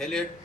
failure.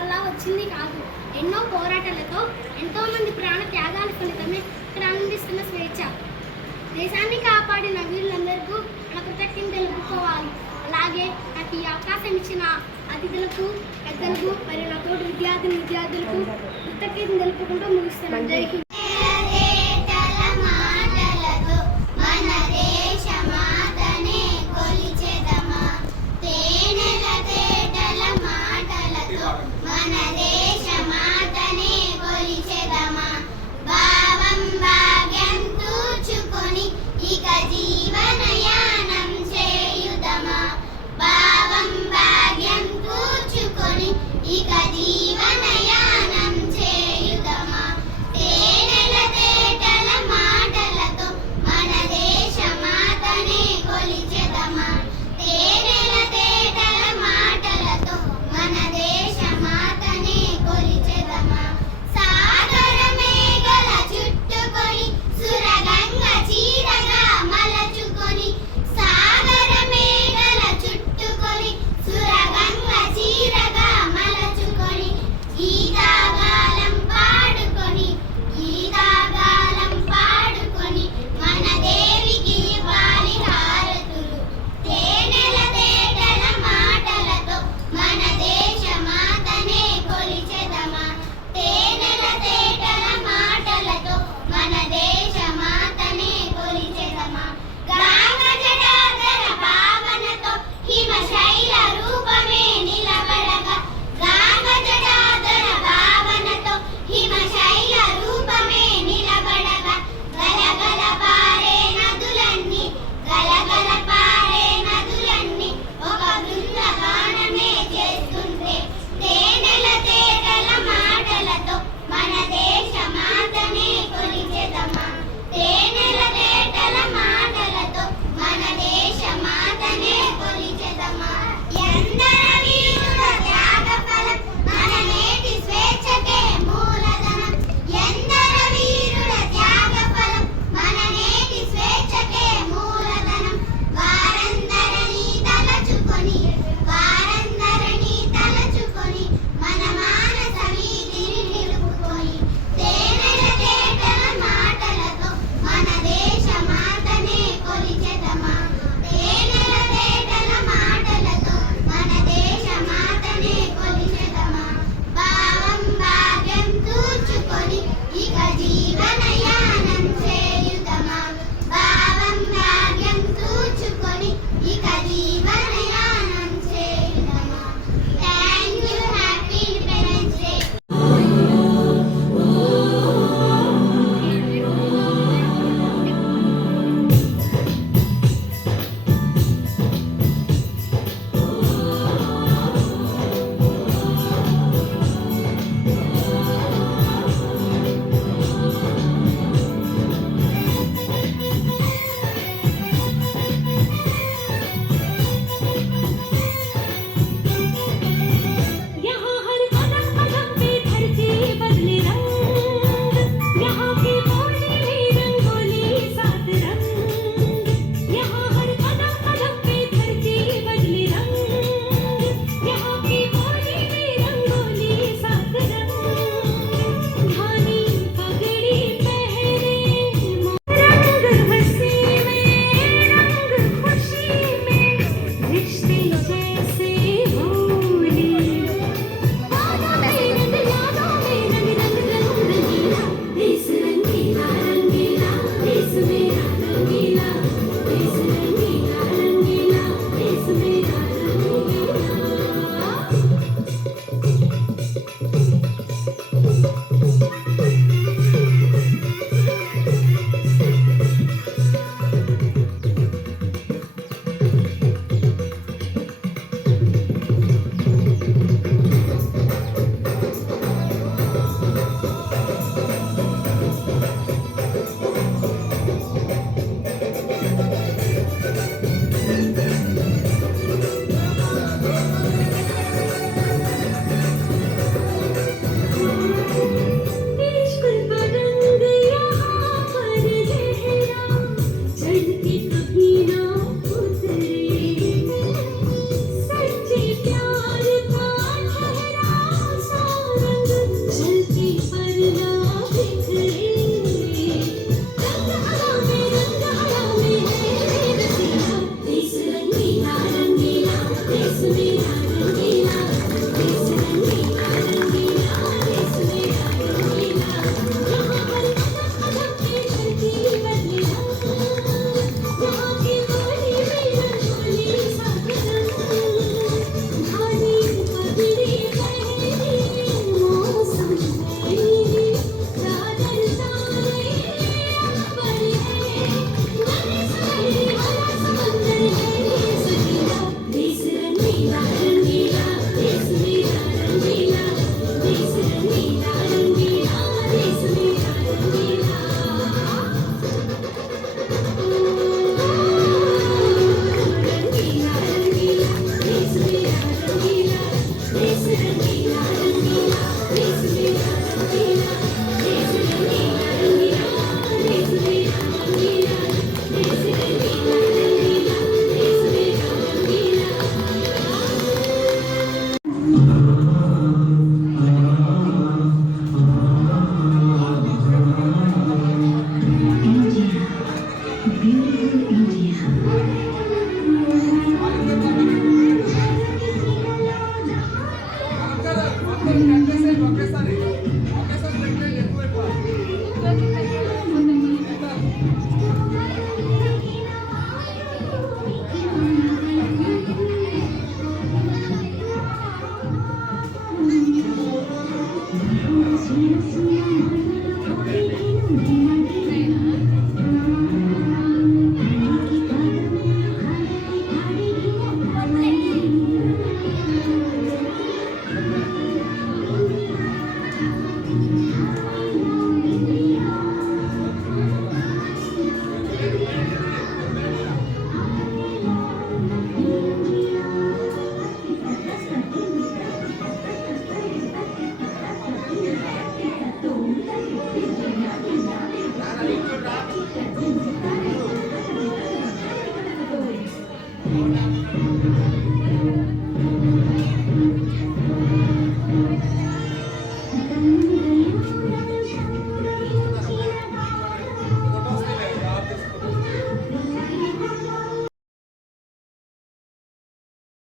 వల్ల వచ్చింది కాదు. ఎన్నో పోరాటాలతో ఎంతోమంది ప్రాణ త్యాగాల ఫలితమే ప్రారంభిస్తున్న స్వేచ్ఛ. దేశాన్ని కాపాడిన వీరులందరికీ మన కృతజ్ఞత తెలుపుకోవాలి. అలాగే నాకు ఈ అవకాశం ఇచ్చిన అతిథులకు పెద్దలకు మరియు నా తోటి విద్యార్థులు విద్యార్థులకు కృతజ్ఞత తెలుపుకుంటూ ముగిస్తున్నాను. జై